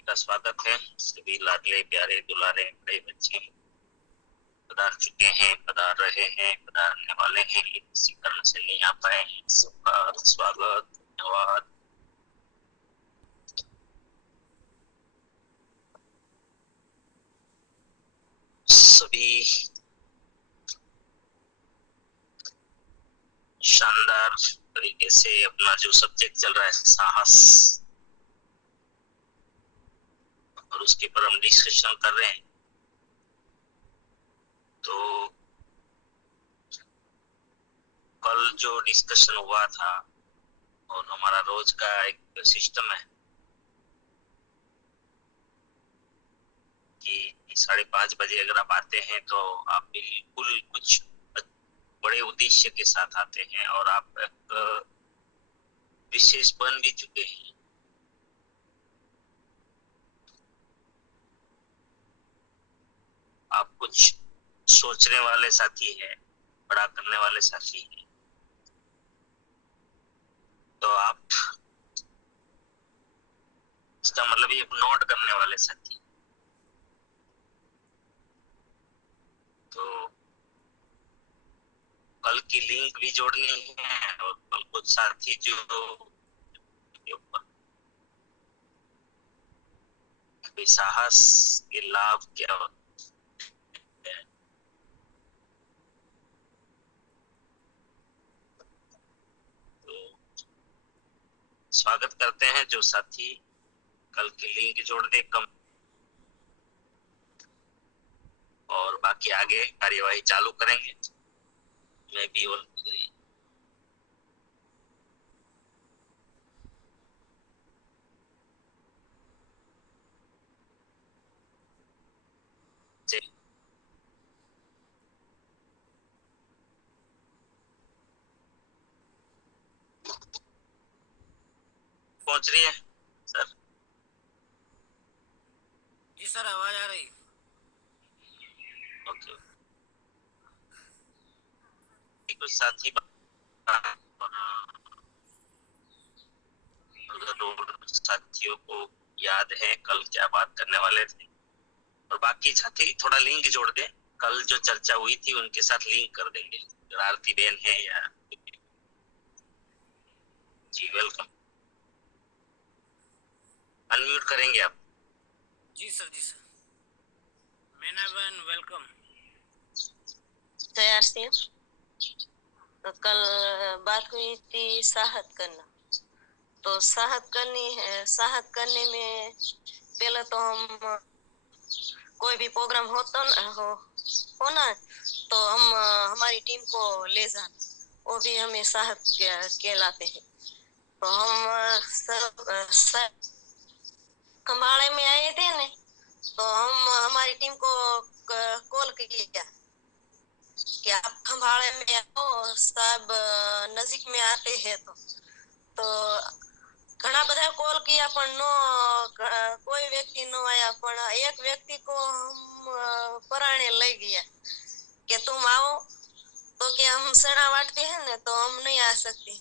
सभी का स्वागत है। सभी लाडले प्यारे दुलारे बड़े बच्चे पधार चुके हैं, पधार रहे हैं, पधारने वाले हैं, किसी कारण से नहीं आ पाए हैं। सबका स्वागत, धन्यवाद। सभी शानदार तरीके से अपना जो सब्जेक्ट चल रहा है साहस, और उसके पर हम डिस्कशन कर रहे हैं। तो कल जो डिस्कशन हुआ था और हमारा रोज का एक सिस्टम है कि 5:30 बजे अगर आप आते हैं तो आप बिल्कुल कुछ बड़े उद्देश्य के साथ आते हैं और आप एक विशेष बन भी चुके हैं। आप कुछ सोचने वाले साथी हैं, बड़ा करने वाले साथी हैं। तो आप इसका मतलब ये नोट करने वाले साथी। तो कल की लिंक भी जोड़नी है और कल कुछ साथी जो साहस के लाभ क्या होते हैं, तो स्वागत करते हैं जो साथी कल की लिंक जोड़ दे कम, और बाकी आगे कार्यवाही चालू करेंगे। मैं भी और पहुंच रही है सर? जी सर, आवाज आ रही। ओके। कुछ साथी साथियों को याद है कल क्या बात करने वाले थे, और बाकी साथी थोड़ा लिंक जोड़ दें। कल जो चर्चा हुई थी उनके साथ लिंक कर देंगे। आरती बेन है या जी, वेलकम। अनम्यूट करेंगे आप? जी सर। मैना बहन वेलकम। तैयार से तो कल बात हुई थी साहत करना। तो साहत करनी है, साहत करने में पहले तो हम कोई भी प्रोग्राम होता हो ना, तो हम हमारी टीम को ले जाना, वो भी हमें साहत कहलाते हैं। तो हम सब खंबाड़े में आए थे ने, तो हम हमारी टीम को कॉल किया कि आप खंबाड़े में आओ, सब नजीक में आते हैं। तो घना બધા કોલ किया પણ નો કોઈ વ્યક્તિ નો આયા, પણ એક વ્યક્તિ को हम पराणे लई गया कि तुम आओ, तो कि हम सड़ा वाटते हैं ना तो हम नहीं आ सकते।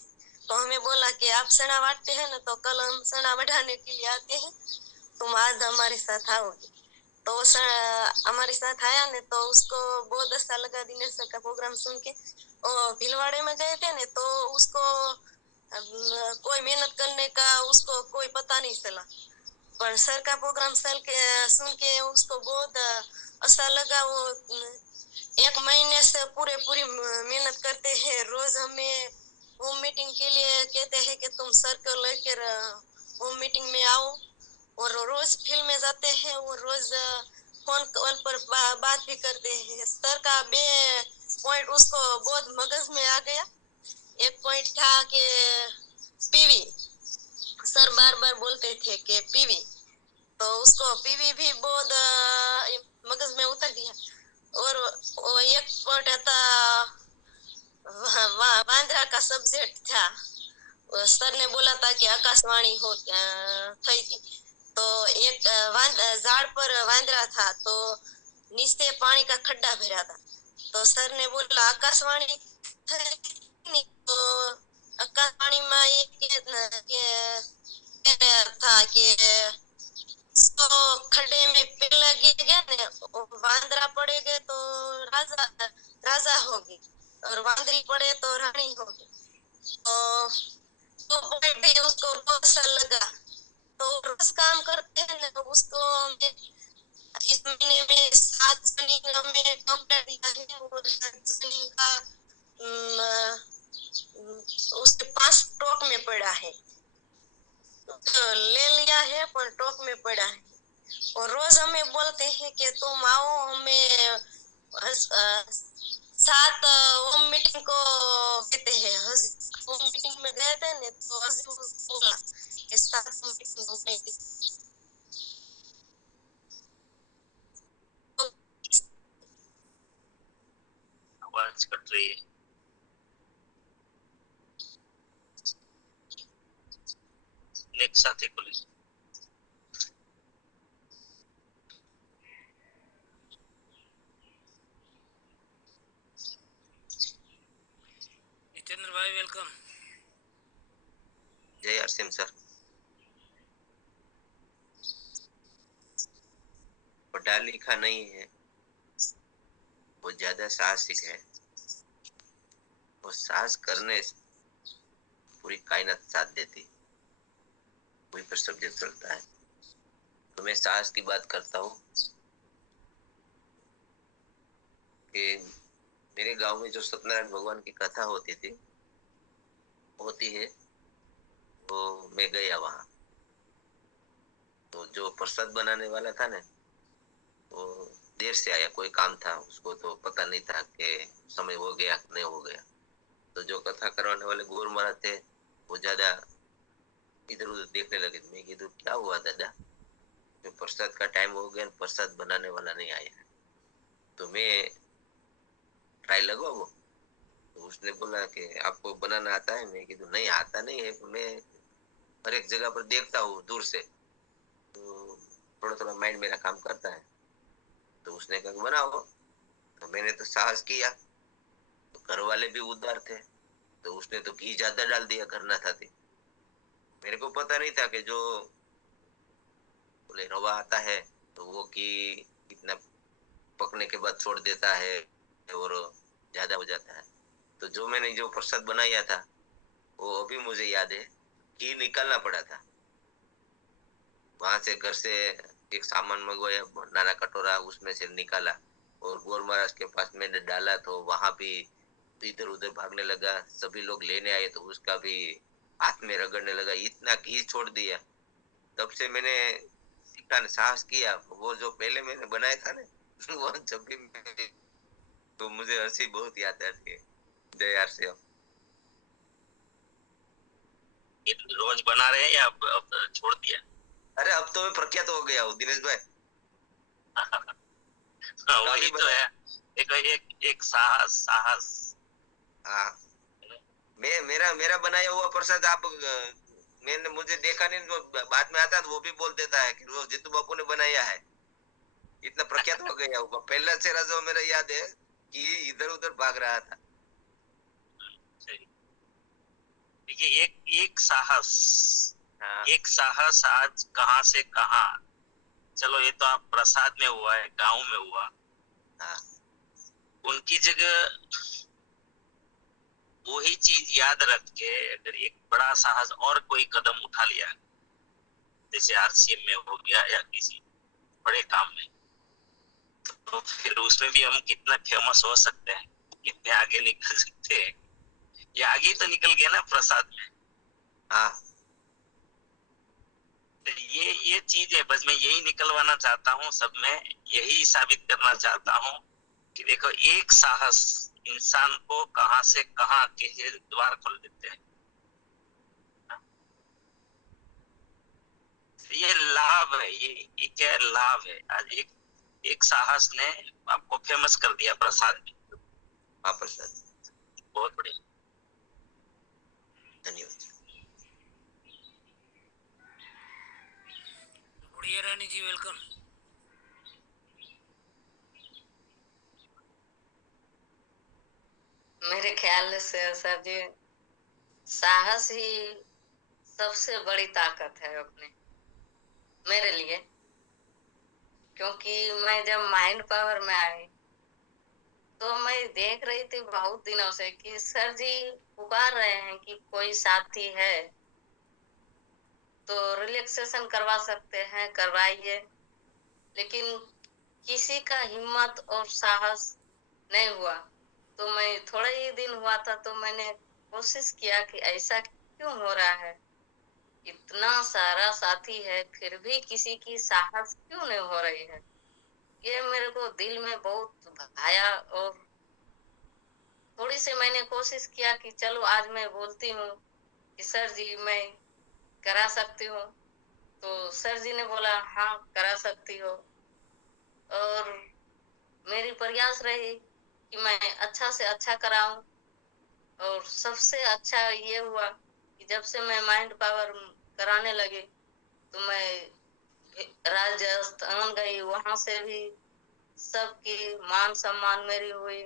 तो हमें बोला कि आप सड़ा वाटते हैं ना तो कल हम सड़ा बढ़ाने के लिए आते हैं, तुम आज हमारे साथ आओगे। तो हमारे साथ आया ने, तो उसको बहुत अच्छा लगा। दिनेश सर का प्रोग्राम सुन के भीलवाड़े में गए थे ने, तो उसको कोई मेहनत करने का उसको कोई पता नहीं चला, पर सर का प्रोग्राम सुन के उसको बहुत अच्छा लगा। वो 1 महीने से पूरी मेहनत करते हैं। रोज हमें होम मीटिंग के लिए कहते हैं कि तुम सर को लेकर होम मीटिंग में आओ, और रोज फील्ड में जाते हैं, और रोज फोन कॉल पर बात भी करते हैं। सर का बे पॉइंट उसको बहुत मगज में आ गया। एक पॉइंट था कि पीवी, सर बार बार बोलते थे कि पीवी, तो उसको पीवी भी बहुत मगज में उतर गया। और वो एक पॉइंट था, वांद्रा का सब्जेक्ट था। सर ने बोला था कि आकाशवाणी हो थी थी, तो एक झाड़ पर वांदरा था, तो नीचे पानी का खड्डा भरा था। तो सर ने बोला आकाशवाणी नहीं, तो आकाशवाणी में ये था कि तो खड्डे में पेड़ लगे गया ने वांदरा पड़ेगे तो राजा राजा होगी और वांदरी पड़े तो रानी होगी। तो बर्थडे उसको रोज सा लगा तो रोज काम करते हैं ना उसको मैं इस महीने में 7 शनि हमें कंप्लीट दिया है और 7 शनि का उसके 5 टोक में पड़ा है तो ले लिया है पर टोक में पड़ा है और रोज हमें बोलते हैं कि तुम आओ हमें 7 होम मीटिंग को कहते हैं होम मीटिंग में गए थे ने तो बोला कि 7 होम मीटिंग हो गई थी। आवाज कट रही है। एक साथ ही बोले। जितेंद्र भाई वेलकम। जय अरसिम सर। पढ़ा लिखा नहीं है, वो ज्यादा साहसिक है। वो साहस करने से पूरी कायनात साथ देती, वही पर सब्जेक्ट चलता है। तो मैं साहस की बात करता हूँ कि मेरे गांव में जो सत्यनारायण भगवान की कथा होती है, तो मैं गया वहां। तो जो प्रसाद बनाने वाला था ना, वो देर से आया, कोई काम था उसको, तो पता नहीं था कि समय हो गया कि नहीं हो गया। तो जो कथा करवाने वाले गौर महाराज थे, वो ज्यादा इधर उधर देखने लगे। मैं किधर क्या हुआ दादा, जो प्रसाद का टाइम हो गया, प्रसाद बनाने वाला नहीं आया। तो मैं ट्राई लगा वो। तो उसने बोला कि आपको बनाना आता है? मैं किधर नहीं आता नहीं है, मैं हर एक जगह पर देखता हूँ दूर से, तो थोड़ा थोड़ा माइंड मेरा काम करता है। तो उसने कहा बनाओ। तो मैंने तो साहस किया। तो घर वाले भी उदार थे, तो उसने तो घी ज्यादा डाल दिया, करना था। मेरे को पता नहीं था कि जो बोले रवा आता है तो वो कि कितना पकने के बाद छोड़ देता है और ज्यादा हो जाता है। तो जो मैंने जो प्रसाद बनाया था, वो अभी मुझे याद है, घी निकालना पड़ा था। वहां से घर से एक सामान मंगवाया, नाना कटोरा, उसमें से निकाला और गोर महाराज के पास मैंने डाला। तो वहां भी इधर उधर भागने लगा, सभी लोग लेने आए तो उसका भी हाथ में रगड़ने लगा, इतना घी छोड़ दिया। तब से मैंने सीखा, साहस किया। वो जो पहले मैंने बनाया था ना, वो जब भी तो मुझे हंसी बहुत याद आती है। जय यार से। ये रोज बना रहे हैं या अब छोड़ दिया? अरे अब तो मैं प्रख्यात हो गया हूँ दिनेश भाई। हाँ, वही तो है। एक साहस साहस। हाँ, मैं मेरा मेरा बनाया हुआ प्रसाद आप मैंने मुझे देखा नहीं, तो बाद में आता है तो वो भी बोल देता है कि वो जीतू बापू ने बनाया है। इतना प्रख्यात हो गया हूँ। पहला चेहरा जो मेरा याद है कि इधर उधर भाग रहा था। देखिए, एक एक साहस, हाँ एक साहस आज कहाँ से कहाँ। चलो ये तो आप प्रसाद में हुआ है, गांव में हुआ। हाँ उनकी जगह वही चीज याद रख के अगर एक बड़ा साहस और कोई कदम उठा लिया, जैसे आरसीएम में हो गया या किसी बड़े काम में, तो फिर उसमें भी हम कितना फेमस हो सकते हैं, कितने आगे निकल सकते हैं। ये आगे तो निकल गया ना प्रसाद में। हाँ तो ये चीज है, बस मैं यही निकलवाना चाहता हूँ सब में, यही साबित करना चाहता हूँ कि देखो एक साहस इंसान को कहां से कहां के द्वार खोल देते हैं। ये लाभ है, ये क्या लाभ है। आज एक साहस ने आपको फेमस कर दिया प्रसाद में। हाँ प्रसाद, बहुत बढ़िया। धन्यवाद। गुड़िया रानी जी वेलकम। मेरे ख्याल से सर जी साहस ही सबसे बड़ी ताकत है अपने, मेरे लिए। क्योंकि मैं जब माइंड पावर में आई तो मैं देख रही थी बहुत दिनों से कि सर जी पुकार रहे हैं कि कोई साथी है तो रिलैक्सेशन करवा सकते हैं, करवाइए। लेकिन किसी का हिम्मत और साहस नहीं हुआ। तो मैं थोड़ा ही दिन हुआ था तो मैंने कोशिश किया कि ऐसा क्यों हो रहा है, इतना सारा साथी है फिर भी किसी की साहस क्यों नहीं हो रही है। ये मेरे को दिल में बहुत भाया और थोड़ी सी मैंने कोशिश किया कि चलो आज मैं बोलती हूँ कि सर जी मैं करा सकती हूँ। तो सर जी ने बोला हाँ करा सकती हो। और मेरी प्रयास रही कि मैं अच्छा से अच्छा कराऊं। और सबसे अच्छा ये हुआ कि जब से मैं माइंड पावर कराने लगी तो मैं राजस्थान गई, वहां से भी सबकी मान सम्मान मेरी हुई,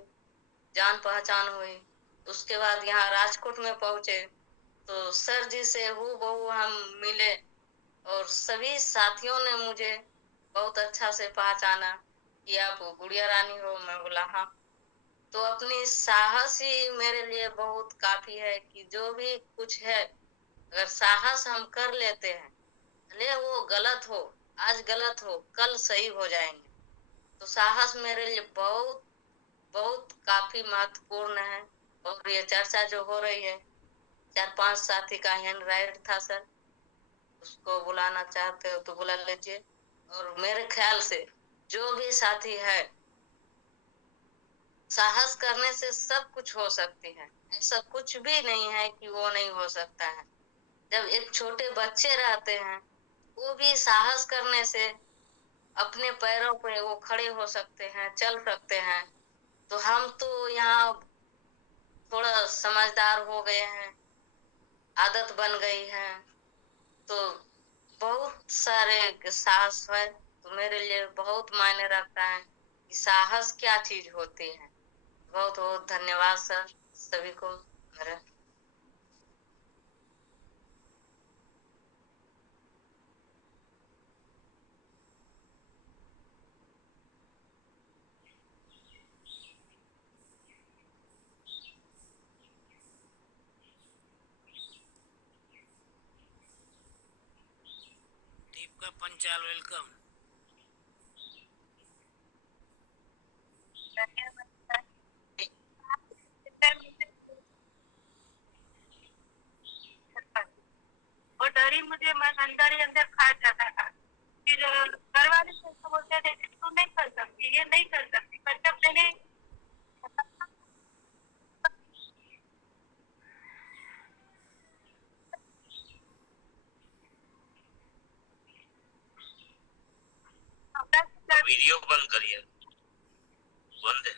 जान पहचान हुई। उसके बाद यहाँ राजकोट में पहुंचे तो सर जी से हूबहू हम मिले और सभी साथियों ने मुझे बहुत अच्छा से पहचाना कि आप गुड़िया रानी हो। मैं बोला हाँ। तो अपनी साहस ही मेरे लिए बहुत काफी है कि जो भी कुछ है अगर साहस हम कर लेते हैं, भले वो गलत हो, आज गलत हो कल सही हो जाएंगे। तो साहस मेरे लिए बहुत बहुत काफी महत्वपूर्ण है। और ये चर्चा जो हो रही है 4-5 साथी का हैंड राइट था सर, उसको बुलाना चाहते हो तो बुला लीजिए। और मेरे ख्याल से जो भी साथी है, साहस करने से सब कुछ हो सकती है। ऐसा कुछ भी नहीं है कि वो नहीं हो सकता है। जब एक छोटे बच्चे रहते हैं वो भी साहस करने से अपने पैरों पे वो खड़े हो सकते हैं, चल सकते हैं। तो हम तो यहाँ थोड़ा समझदार हो गए हैं, आदत बन गई है। तो बहुत सारे साहस है तो मेरे लिए बहुत मायने रखता है कि साहस क्या चीज होती है। बहुत बहुत धन्यवाद सर सभी को मेरे। दीपिका पंचाल वेलकम। वो डर ही मुझे मन अंदर ही अंदर खा जाता था। फिर घर वाले तो बोलते थे कि तू नहीं कर सकती, ये नहीं कर सकती। पर जब मैंने वीडियो बंद करिए, बंद है,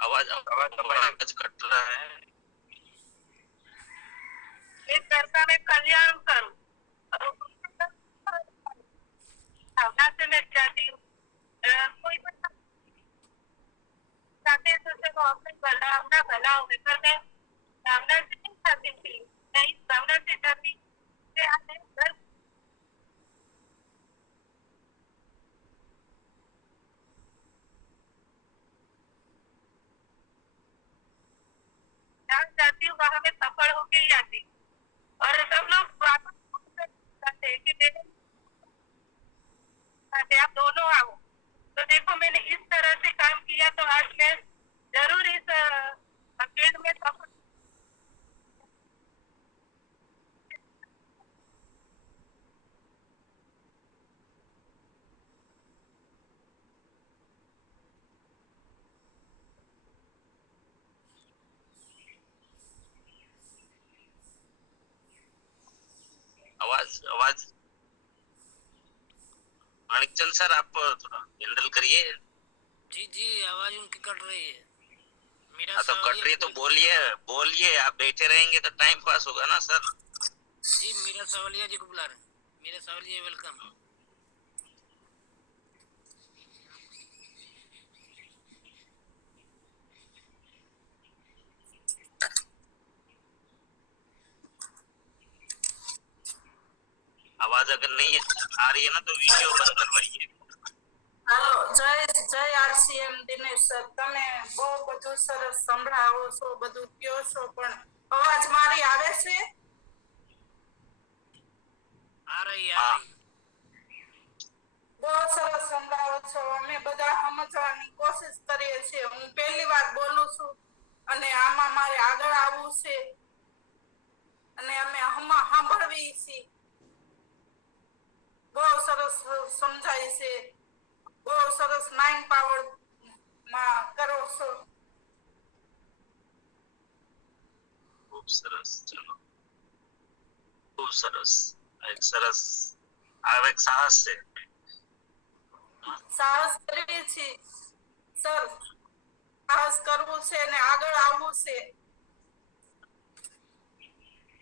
आवाज आवाज आवाज कट रहा है। एक घर का मैं कल्याण करूँ और भावना से मैं चाहती हूँ कोई बच्चा चाहते हैं तो उसे वो अपने भला अपना भला हो। पर मैं भावना से नहीं चाहती थी, मैं इस भावना से चाहती कि आज घर जहाँ जाती हूँ वहाँ मैं सफल होके ही आती हूँ। और सब लोग वापस कहते हैं कि बेटे आप दोनों आओ। तो देखो मैंने इस तरह से काम किया तो आज मैं जरूर इस फील्ड में सफल। आवाज आवाज माणिकचंद सर आप थोड़ा हैंडल करिए। जी जी आवाज उनकी कट रही है। मेरा हाँ तो कट रही है तो बोलिए बोलिए, आप बैठे रहेंगे तो टाइम पास होगा ना सर। जी मीरा सवालिया जी को बुला रहे हैं। मीरा सवालिया वेलकम। आवाज आवाज अगर नहीं आ रही है ना तो वीडियो बंद करवाइए। હાલો જય આરસીએમ દિનેશ સર, તમે બહુ બધું સરસ સંભળાવો છો, બધું કયો છો, પણ અવાજ મારી આવે છે? आ रही हाँ બહુ સરસ સંભળાવો છો. અમે બધા સમજવાની કોશિશ કરીએ છીએ. હું પહેલી વાર બોલું છું અને આમાં મારે આગળ આવવું છે અને અમે સાંભળવી છીએ. બહુ સરસ સમજાય છે, બહુ સરસ માઇન્ડ પાવર માં કરો છો. खूब सरस, चलो खूब सरस, एक सरस આ એક સાહસ છે। સાહસ કરીએ છીએ સર, સાહસ કરવું છે અને આગળ આવવું છે.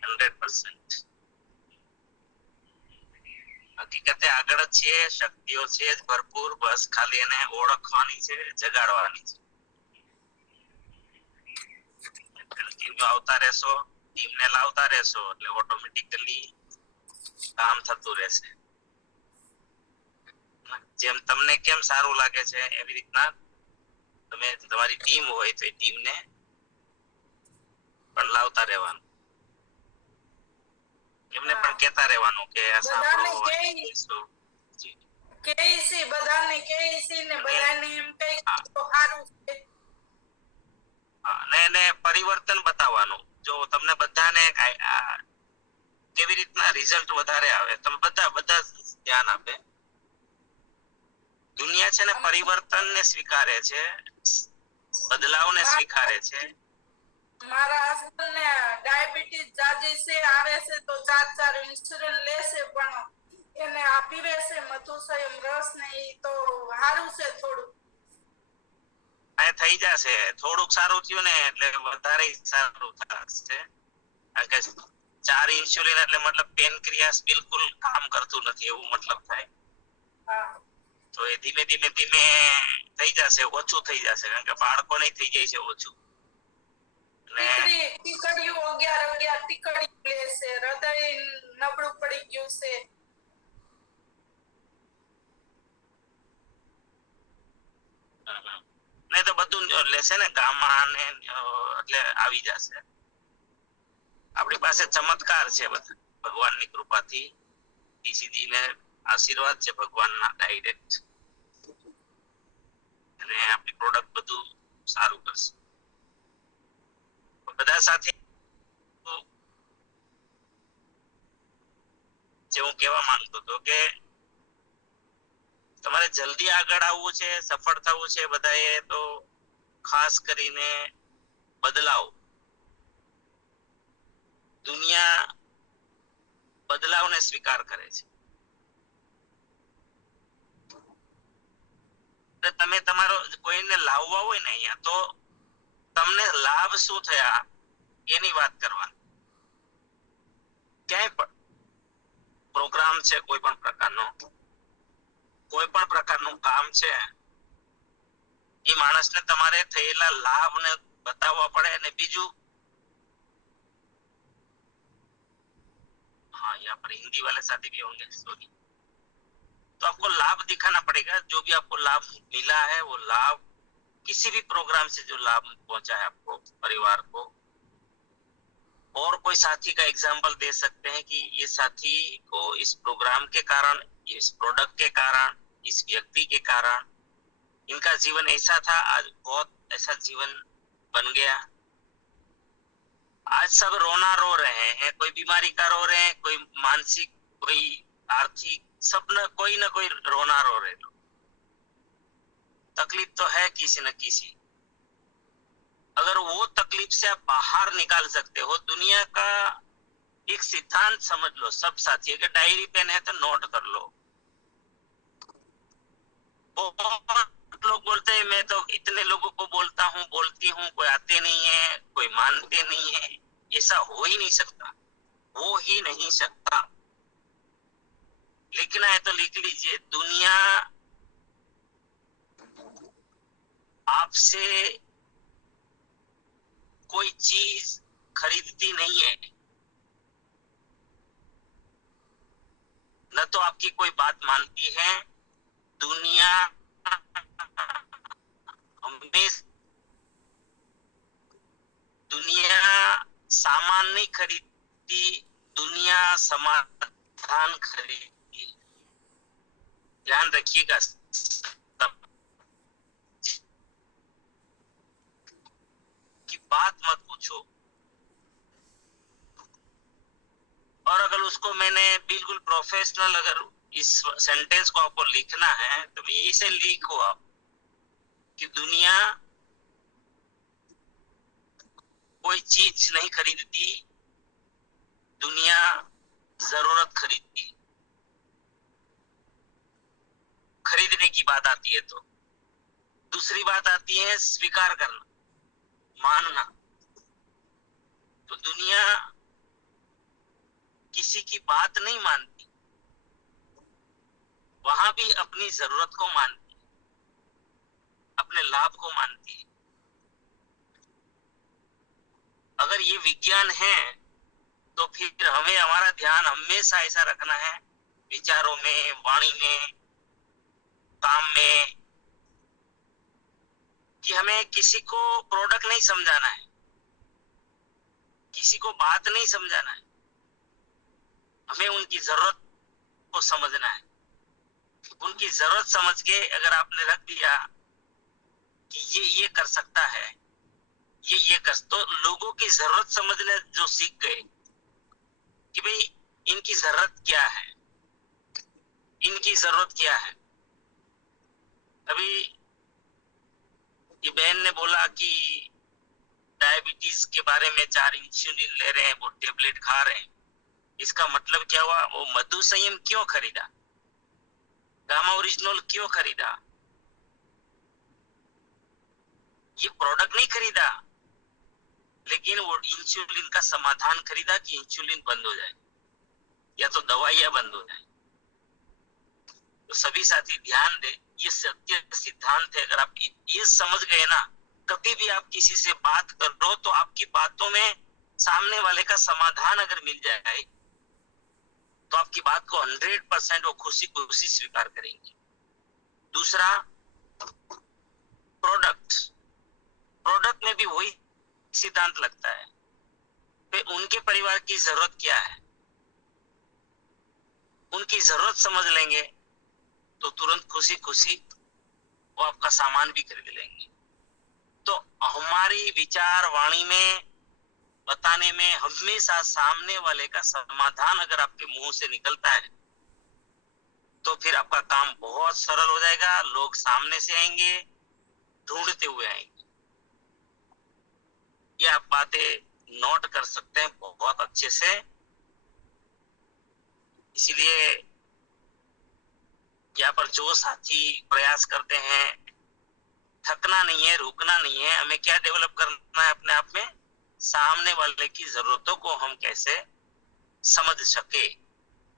100% હકીકતે આગળ જ છીએ, શક્તિઓ છે જ ભરપૂર, બસ ખાલી એને ઓળખવાની છે, જગાડવાની છે। કન્ટિન્યુ આવતા રહેશો, ટીમને લાવતા રહેશો એટલે ઓટોમેટિકલી કામ થતું રહેશે। જેમ તમને કેમ સારું લાગે છે એવી રીતના તમે તમારી ટીમ હોય તો એ ટીમને પણ લાવતા રહેવાનું, એમને પણ કહેતા રહેવાનું કે આ સાંભળો બધાને કહે ને બધાને એમ કહે તો સારું છે। અને એને પરિવર્તન બતાવવાનું। જો તમને બધાને કેવી રીતના રિઝલ્ટ વધારે આવે, તમે બધા ધ્યાન આપે। દુનિયા છે ને પરિવર્તનને સ્વીકારે છે, બદલાવને સ્વીકારે છે। મારા હસબન્ડ ને ડાયાબિટીસ જાજી છે, આવે છે તો 4 ઇન્સ્યુરન્સ લેશે, પણ એને પીવે છે મધુસયમ રસ ને ઈ તો સારું છે થોડું। આ થઈ જશે, થોડુંક સારું થયું ને એટલે વધારે સારું થશે। કારણ કે 4 ઇન્સ્યુલિન એટલે મતલબ પેનક્રિયાસ બિલકુલ કામ કરતું નથી એવું મતલબ થાય। તો એ ધીમે ધીમે થઈ જશે, ઓછું થઈ જશે, કારણ કે બાળકોને થઈ જાય છે ઓછું। ટીકડીઓ 11 ટીકડીઓ લેશે, હૃદય નબળું પડી ગયું છે। નહીં તો બધું લેશે ને ગામા ને એટલે આવી જશે। આપણી પાસે ચમત્કાર છે બધા ભગવાનની કૃપાથી, સીધીને આશીર્વાદ છે ભગવાનના ડાયરેક્ટ, અને આપણી પ્રોડક્ટ બધું સારું કરશે। બધા સાથે જે હું કહેવા માંગતો હતો કે તમારે જલ્દી આગળ આવવું છે, સફળ થવું છે બધાએ, તો ખાસ કરીને બદલાવ। દુનિયા બદલાવને સ્વીકાર કરે છે। તમે તમારો કોઈને લાવવા હોય ને અહીંયા, તો તમને લાભ શું થયા એની વાત કરવાની। ક્યાંય પણ પ્રોગ્રામ છે, કોઈ પણ પ્રકારનું કામ છે, એ માણસને તમારે થયેલા લાભને बतावा पड़े। અને બીજું, हाँ यहाँ पर हिंदी वाले साथी भी होंगे, सॉरी। तो आपको लाभ दिखाना पड़ेगा, जो भी आपको लाभ मिला है वो लाभ किसी भी प्रोग्राम से जो लाभ पहुंचा है आपको, परिवार को, और कोई साथी का एग्जाम्पल दे सकते हैं कि ये साथी को इस प्रोग्राम के कारण, इस प्रोडक्ट के कारण, इस व्यक्ति के कारण इनका जीवन ऐसा था, आज बहुत ऐसा जीवन बन गया। आज सब रोना रो रहे हैं, कोई बीमारी का रो रहे हैं, कोई मानसिक, कोई आर्थिक, सब न कोई रोना रो रहे लोग। तकलीफ तो है किसी न किसी। अगर वो तकलीफ से आप बाहर निकाल सकते हो, दुनिया का एक सिद्धांत समझ लो सब साथी, अगर डायरी पेन है तो नोट कर लो। बहुत लोग बोलते हैं मैं तो इतने लोगों को बोलता हूँ, बोलती हूँ, कोई आते नहीं है, कोई मानते नहीं है। ऐसा हो ही नहीं सकता, हो ही नहीं सकता। लिखना है तो लिख लीजिए, दुनिया आपसे कोई चीज खरीदती नहीं है, न तो आपकी कोई बात मानती है। दुनिया हमेशा, दुनिया सामान नहीं खरीदती, दुनिया समाधान खरीदती है। ध्यान रखिएगा, की बात मत पूछो। और अगर उसको मैंने बिल्कुल प्रोफेशनल, अगर इस सेंटेंस को आपको लिखना है तो इसे लिखो आप कि दुनिया कोई चीज नहीं खरीदती, दुनिया जरूरत खरीदती। खरीदने की बात आती है तो दूसरी बात आती है स्वीकार करना, मानना। तो दुनिया किसी की बात नहीं मानती, वहां भी अपनी जरूरत को मानती है, अपने लाभ को मानती है। अगर ये विज्ञान है तो फिर हमें हमारा ध्यान हमेशा ऐसा रखना है, विचारों में, वाणी में, काम में, कि हमें किसी को प्रोडक्ट नहीं समझाना है, किसी को बात नहीं समझाना है, हमें उनकी जरूरत को समझना है। उनकी जरूरत समझ के अगर आपने रख दिया कि ये कर सकता है, ये कर, तो लोगों की जरूरत समझने जो सीख गए कि भाई इनकी जरूरत क्या है, इनकी जरूरत क्या है। अभी ये बहन ने बोला कि डायबिटीज के बारे में 4 इंसुलिन ले रहे हैं, वो टेबलेट खा रहे हैं। इसका मतलब क्या हुआ? वो मधु संयम क्यों खरीदा, गामा ओरिजिनल क्यों खरीदा? ये प्रोडक्ट नहीं खरीदा, लेकिन वो इंसुलिन का समाधान खरीदा कि इंसुलिन बंद हो जाए या तो दवाइयां बंद हो जाए। तो सभी साथी ध्यान दे, ये सत्य सिद्धांत है। अगर आप ये समझ गए ना, कभी भी आप किसी से बात कर रहे हो तो आपकी बातों में सामने वाले का समाधान अगर मिल जाए तो आपकी बात को 100% वो खुशी खुशी स्वीकार करेंगे। दूसरा, प्रोडक्ट में भी वही सिद्धांत लगता है। फिर उनके परिवार की जरूरत क्या है, उनकी जरूरत समझ लेंगे तो तुरंत खुशी खुशी वो आपका सामान भी खरीद लेंगे। तो हमारी विचार वाणी में, बताने में हमेशा सामने वाले का समाधान अगर आपके मुंह से निकलता है तो फिर आपका काम बहुत सरल हो जाएगा। लोग सामने से आएंगे, ढूंढते हुए आएंगे। ये आप बातें नोट कर सकते हैं बहुत अच्छे से। इसीलिए यहाँ पर जो साथी प्रयास करते हैं, थकना नहीं है, रुकना नहीं है। हमें क्या डेवलप करना है अपने आप में? सामने वाले की जरूरतों को हम कैसे समझ सके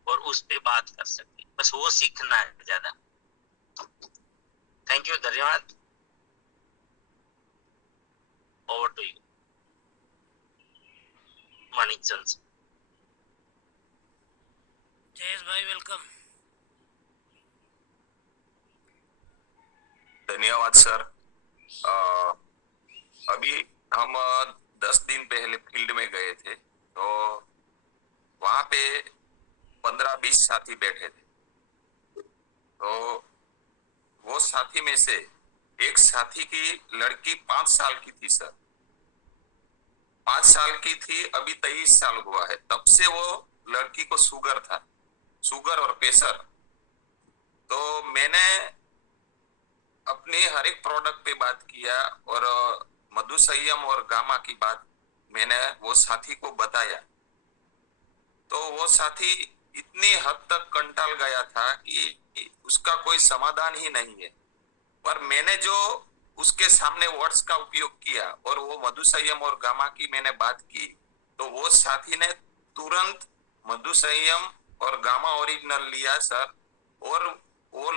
और उस पे बात कर सके, बस वो सीखना है ज्यादा। थैंक यू, धन्यवाद। Over to you Manikchand. Jayesh भाई वेलकम। धन्यवाद सर। अभी हम 10 दिन पहले फील्ड में गए थे, तो वहां पे 15-20 साथी बैठे थे। तो वो साथी में से एक साथी की लड़की 5 साल की थी सर, 5 साल की थी, अभी 23 साल हुआ है। तब से वो लड़की को शुगर था, शुगर और प्रेशर। तो मैंने अपने हर एक प्रोडक्ट पे बात किया और मधु संयम और गामा की बात मैंने वो साथी को बताया। तो वो साथी इतनी हद तक कंटाल गया था कि उसका कोई समाधान ही नहीं है। पर मैंने जो उसके सामने वर्ड्स का उपयोग किया और वो मधु संयम और गामा की मैंने बात की, तो वो साथी ने तुरंत मधु संयम और गामा ओरिजिनल लिया सर। और वो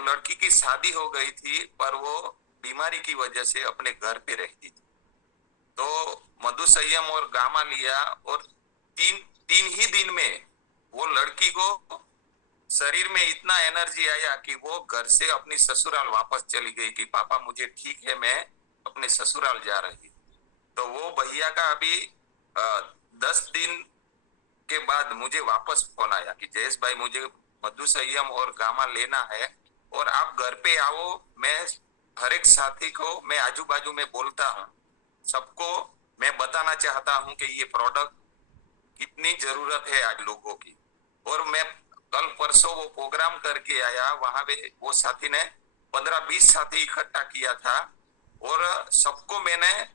लड़की की शादी हो गई थी, पर वो बीमारी की वजह से अपने घर पे रहती थी। तो मधु संयम और गामा लिया और तीन ही दिन में वो लड़की को शरीर में इतना एनर्जी आया कि वो घर से अपनी ससुराल वापस चली गई कि पापा मुझे ठीक है, मैं अपने ससुराल जा रही। तो वो भैया का अभी 10 दिन के बाद मुझे वापस फोन आया कि जयेश भाई मुझे मधु संयम और गामा लेना है और आप घर पे आओ। मैं हर एक साथी को मैं आजू बाजू में बोलता हूँ, सबको मैं बताना चाहता हूँ कि ये प्रोडक्ट कितनी जरूरत है आज लोगों की। और मैं कल परसों वो प्रोग्राम करके आया, वहां पे वो साथी ने 15-20 साथी इकट्ठा किया था और सबको मैंने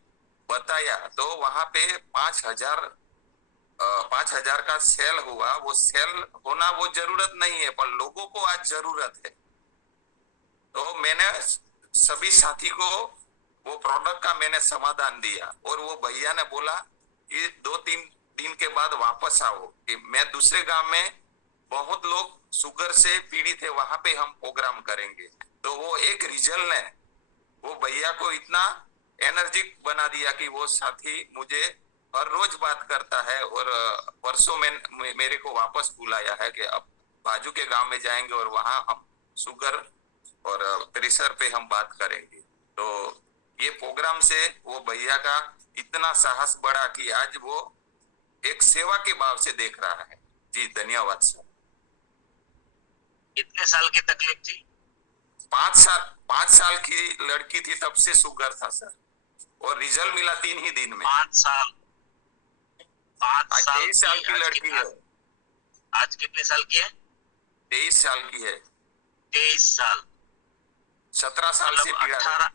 बताया। तो वहां पे 5,000 का सेल हुआ। वो सेल होना वो जरूरत नहीं है, पर लोगों को आज जरूरत है। तो मैंने सभी साथी को वो प्रोडक्ट का मैंने समाधान दिया और वो भैया ने बोला कि 2-3 दिन के बाद वापस आओ कि मैं दूसरे गांव में बहुत लोग शुगर से पीड़ित है, वहां पे हम प्रोग्राम करेंगे। तो वो एक रिजल्ट ने वो भैया को इतना एनर्जिक बना दिया कि वो साथी मुझे हर रोज बात करता है और परसों में मेरे को वापस बुलाया है कि अब बाजू के गांव में जाएंगे और वहां हम शुगर और प्रेशर पे हम बात करेंगे। तो ये प्रोग्राम से वो भैया का इतना साहस बढ़ा कि आज वो एक सेवा के भाव से देख रहा है। जी धन्यवाद सर। कितने साल की तकलीफ थी? 5 साल की लड़की थी, तब से शुगर था सर और रिजल्ट मिला 3 ही दिन में। 5 साल 5 साल 23 साल की लड़की है। आज कितने साल की है? 23 साल की है। 23 साल 17 साल से मतलब 18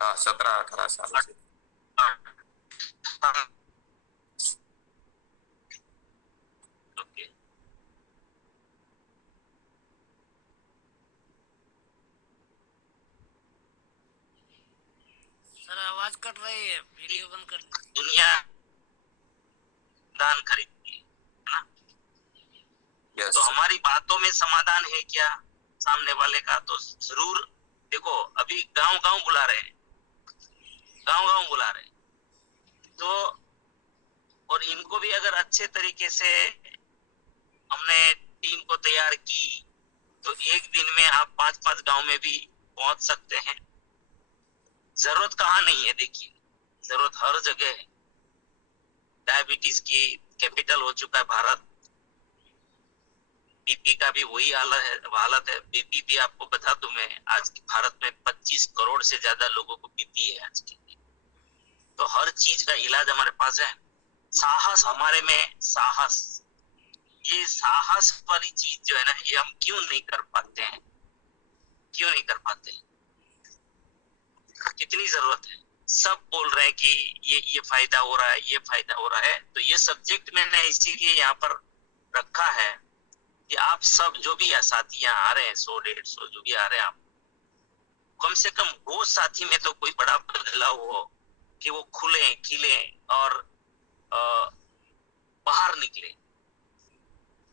हाँ 17-18 साल से। ओके। सर आवाज कट रही है, वीडियो बंद कर। दुनिया दान खरीदती है ना? यस तो हमारी बातों में समाधान है क्या सामने वाले का? तो जरूर देखो, अभी गांव गांव बुला रहे हैं, गांव गांव बुला रहे हैं। तो और इनको भी अगर अच्छे तरीके से हमने टीम को तैयार की तो एक दिन में आप 5-5 गांव में भी पहुंच सकते हैं। जरूरत कहाँ नहीं है? देखिए जरूरत हर जगह है। डायबिटीज की कैपिटल हो चुका है भारत। बीपी का भी वही हालत है। बीपी भी आपको बता दूं मैं, आज भारत में 25 करोड़ से ज्यादा लोगों को बीपी है आज के लिए। तो हर चीज का इलाज हमारे पास है। साहस हमारे में, साहस, ये साहस वाली चीज जो है ना, ये हम क्यों नहीं कर पाते हैं? क्यों नहीं कर पाते? कितनी जरूरत है। सब बोल रहे हैं कि ये फायदा हो रहा है, ये फायदा हो रहा है। तो ये सब्जेक्ट मैंने इसीलिए यहाँ पर रखा है कि आप सब जो भी साथी यहाँ आ रहे हैं, 100-150 जो भी आ रहे हैं, आप कम से कम वो साथी में तो कोई बड़ा बदलाव हो कि वो खुले खिले और बाहर निकले।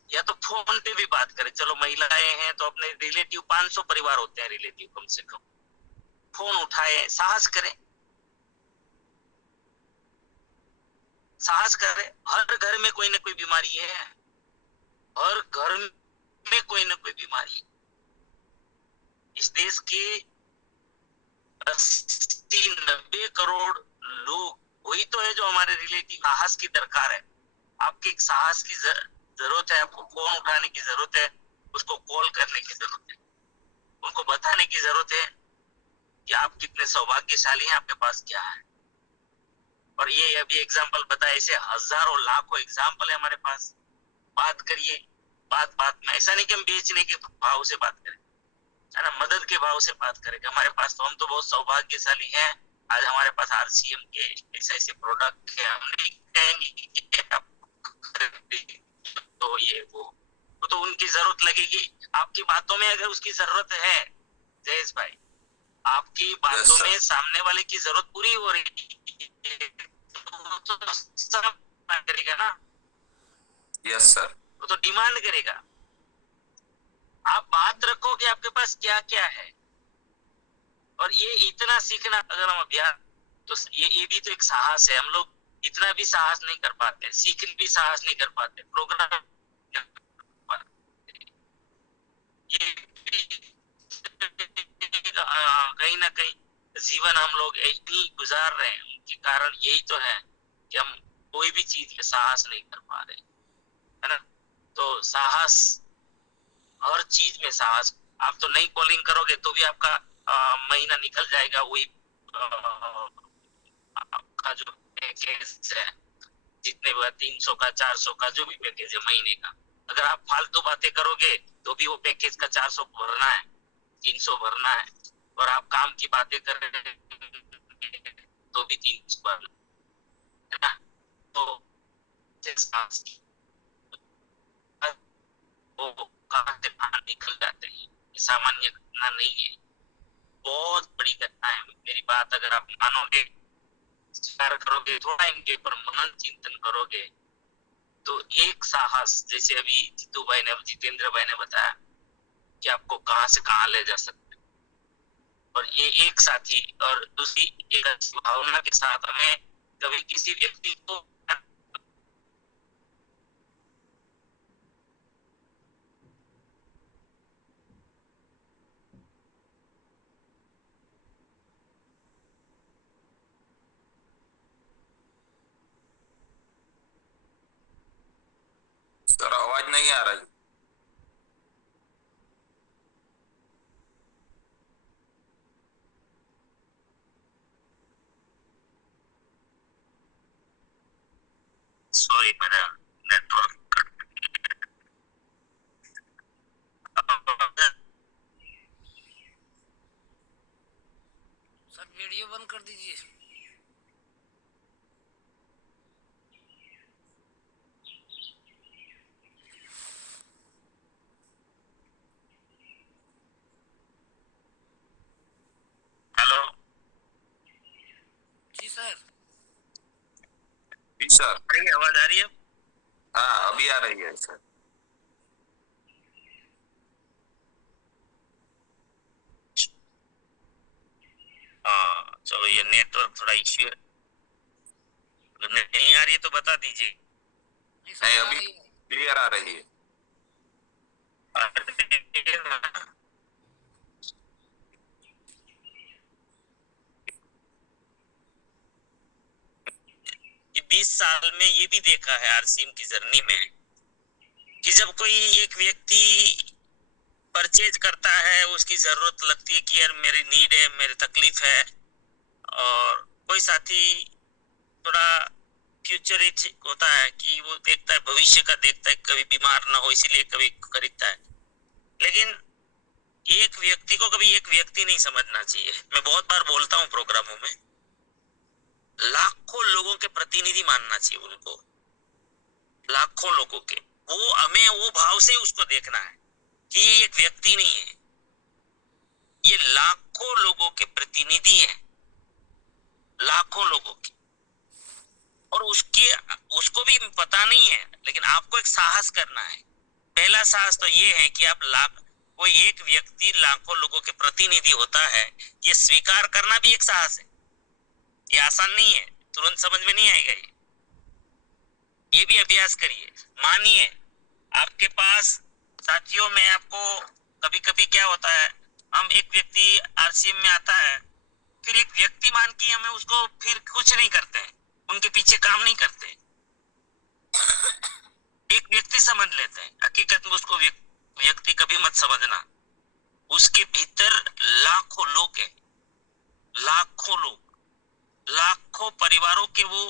या तो फोन पे भी बात करें। चलो महिलाएं हैं तो अपने रिलेटिव, 500 परिवार होते हैं रिलेटिव, कम से कम फोन उठाए, साहस करें, साहस करें। हर घर में कोई ना कोई बीमारी है, हर घर में कोई ना कोई बीमारी है। इस देश के 80-90 करोड़ लोग वही तो है जो हमारे रिलेटिव। साहस की दरकार है। आपके एक साहस की जरूरत है। आपको फोन उठाने की जरूरत है, उसको कॉल करने की जरूरत है, उनको बताने की जरूरत है कि आप कितने सौभाग्यशाली हैं, आपके पास क्या है। और ये अभी एग्जाम्पल बताया, ऐसे हजारों लाखों एग्जाम्पल है हमारे पास। बात करिए, बात बात में। ऐसा नहीं कि हम बेचने के भाव से बात करें, है ना, मदद के भाव से बात करें। हमारे पास तो, हम तो बहुत सौभाग्यशाली हैं, आज हमारे पास RCM के ऐसे ऐसे प्रोडक्ट है। हम नहीं कहेंगे कि आप तो ये वो तो उनकी जरूरत लगेगी। आपकी बातों में अगर उसकी जरूरत है जयेश भाई, आपकी बातों में सामने वाले की जरूरत पूरी हो रही है तो सब करेगा ना। Yes sir. वो तो डिमांड करेगा। आप बात रखो कि आपके पास क्या क्या है। और ये इतना सीखना अगर हम अभ्यास, तो ये भी तो एक साहस है। हम लोग इतना भी साहस नहीं कर पाते, सीख भी साहस नहीं कर पाते, प्रोग्राम कहीं ना कहीं जीवन हम लोग यही गुजार रहे हैं, उनके कारण यही तो है कि हम कोई भी चीज में साहस नहीं कर पा रहे, है ना। तो साहस, हर चीज में साहस। आप तो नहीं कॉलिंग करोगे तो भी आपका महीना निकल जाएगा, वही आपका जो पैकेज है, जितने 300 का 400 का जो भी पैकेज है महीने का, अगर आप फालतू बातें करोगे तो भी वो पैकेज का 400 भरना है, 300 भरना है, और आप काम की बातें कर रहे तो भी 300 भरना है ना। तो वो कहां से बाहर निकल जाते हैं, सामान्य घटना नहीं है, बहुत बड़ी घटना है। मेरी बात अगर आप मानोगे, स्वीकार करोगे, थोड़ा इनके ऊपर मनन चिंतन करोगे, तो एक साहस, जैसे अभी जीतू भाई ने, जितेंद्र भाई ने बताया कि आपको कहां से कहां ले जा सकते हैं, और ये एक साथी और दूसरी एक अच्छी भावना के साथ हमें कभी किसी व्यक्ति को सर आवाज नहीं आ रही। सॉरी मेरा नेटवर्क। सर वीडियो बंद कर दीजिए। हेलो जी सर। जी सर। आवाज आ रही है? हाँ अभी आ रही है सर। हाँ चलो, ये नेटवर्क थोड़ा इश्यू है, अगर नहीं आ रही है तो बता दीजिए। नहीं अभी क्लियर आ रही है। ये 20 साल में ये भी देखा है आरसीएम की जर्नी में कि जब कोई एक व्यक्ति परचेज करता है, उसकी जरूरत लगती है कि यार मेरी नीड है, मेरी तकलीफ है, और कोई साथी थोड़ा फ्यूचरिस्टिक होता है कि वो देखता है, भविष्य का देखता है, कभी बीमार ना हो इसीलिए कभी खरीदता है। लेकिन एक व्यक्ति को कभी एक व्यक्ति नहीं समझना चाहिए। मैं बहुत बार बोलता हूँ प्रोग्रामों में, लाखों लोगों के प्रतिनिधि मानना चाहिए उनको, लाखों लोगों के। वो हमें वो भाव से उसको देखना है कि ये एक व्यक्ति नहीं है, ये लाखों लोगों के प्रतिनिधि हैं, लाखों लोगों के। और उसको भी पता नहीं है, लेकिन आपको एक साहस करना है। पहला साहस तो ये है कि आप कोई एक व्यक्ति लाखों लोगों के प्रतिनिधि होता है, ये स्वीकार करना भी एक साहस है। ये आसान नहीं है, तुरंत समझ में नहीं आएगा। ये भी अभ्यास करिए। मानिए आपके पास साथियों में, आपको कभी कभी क्या होता है, हम एक व्यक्ति आरसीएम में आता है, फिर एक व्यक्ति मान के हमें उसको फिर कुछ नहीं करते हैं, उनके पीछे काम नहीं करते, एक व्यक्ति समझ लेते हैं। हकीकत में उसको व्यक्ति कभी मत समझना, उसके भीतर लाखों लोग हैं, लाखों लोग, लाखों परिवारों के वो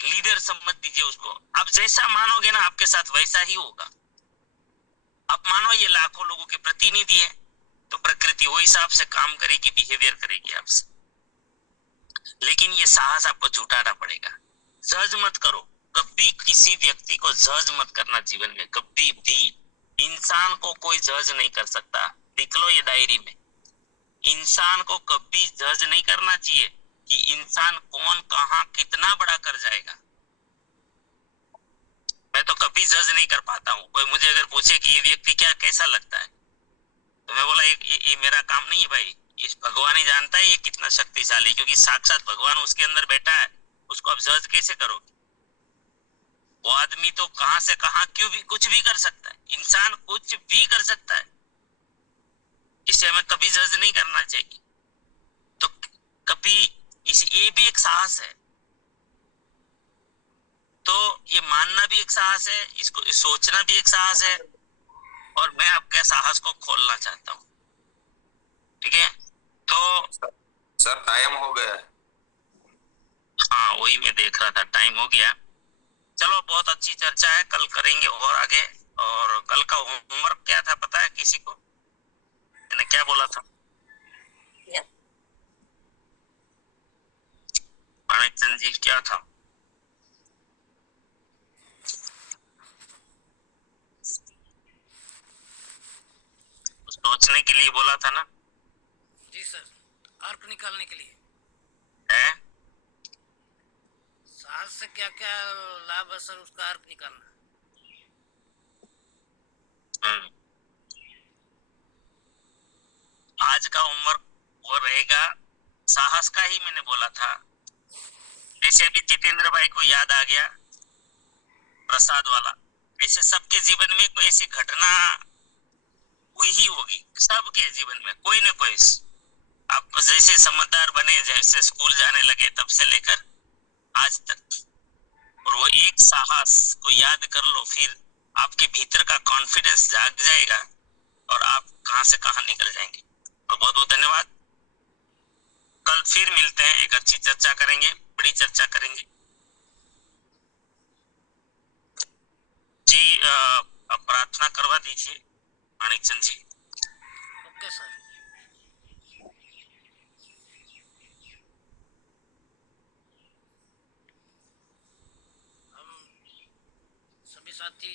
लीडर समझ दीजिए उसको। आप जैसा मानोगे ना आपके साथ वैसा ही होगा। आप मानो ये लाखों लोगों के प्रतिनिधि है, तो प्रकृति वो हिसाब से काम करेगी, बिहेवियर करेगी आपसे। लेकिन ये साहस आपको जुटाना पड़ेगा। जज मत करो, कभी किसी व्यक्ति को जज मत करना जीवन में, कभी भी। इंसान को कोई जज नहीं कर सकता। लिख लो ये डायरी में, इंसान को कभी जज नहीं करना चाहिए कि इंसान कौन कहां कितना बड़ा कर जाएगा। मैं तो कभी जज नहीं कर पाता हूँ। कोई मुझे अगर पूछे कि ये व्यक्ति क्या कैसा लगता है, तो मैं बोला ये मेरा काम नहीं है भाई, इस भगवान ही जानता है ये कितना शक्तिशाली, क्योंकि साक्षात भगवान उसके अंदर बैठा है। उसको आप जज कैसे करोगे? वो आदमी तो कहां से कहां क्यों भी कुछ भी कर सकता है, इंसान कुछ भी कर सकता है। इसे हमें कभी जज नहीं करना चाहिए। कभी ये भी एक साहस है। तो ये मानना भी एक साहस है, इसको सोचना भी एक साहस है, और मैं आपके साहस को खोलना चाहता हूँ। ठीक है, तो सर टाइम हो गया है। हाँ वही मैं देख रहा था, टाइम हो गया। चलो बहुत अच्छी चर्चा है, कल करेंगे और आगे। और कल का होमवर्क क्या था पता है किसी को? मैंने क्या बोला था? माणिक चंद जी क्या था? सोचने के लिए बोला था ना? जी सर, अर्क निकालने के लिए। है साहस से क्या क्या लाभ है सर, उसका अर्क निकालना। आज का होमवर्क वो रहेगा, साहस का ही मैंने बोला था। जैसे अभी जितेंद्र भाई को याद आ गया प्रसाद वाला, ऐसे सबके जीवन में कोई ऐसी घटना हुई ही होगी, सबके जीवन में कोई न कोई। आप जैसे समझदार बने, जैसे स्कूल जाने लगे तब से लेकर आज तक, और वो एक साहस को याद कर लो, फिर आपके भीतर का कॉन्फिडेंस जाग जाएगा और आप कहां से कहां निकल जाएंगे। तो बहुत बहुत धन्यवाद। कल फिर मिलते हैं, एक अच्छी चर्चा करेंगे, बड़ी चर्चा करेंगे जी। अब प्रार्थना करवा दीजिए माणिक चंद जी। Okay sir. हम सभी साथी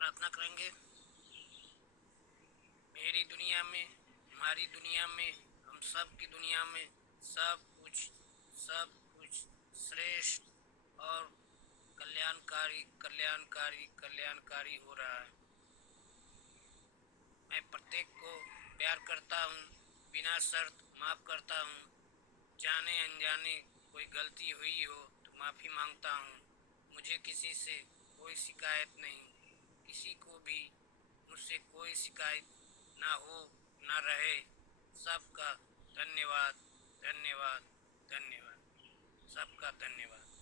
प्रार्थना करेंगे। मेरी दुनिया में, हमारी दुनिया में, हम सब की दुनिया में सब कुछ श्रेष्ठ और कल्याणकारी कल्याणकारी कल्याणकारी हो रहा है। मैं प्रत्येक को प्यार करता हूँ, बिना शर्त माफ करता हूँ। जाने अनजाने कोई गलती हुई हो तो माफी मांगता हूँ। मुझे किसी से कोई शिकायत नहीं, किसी को भी मुझसे कोई शिकायत ना हो ना रहे। सबका धन्यवाद, धन्यवाद, धन्यवाद, सबका धन्यवाद।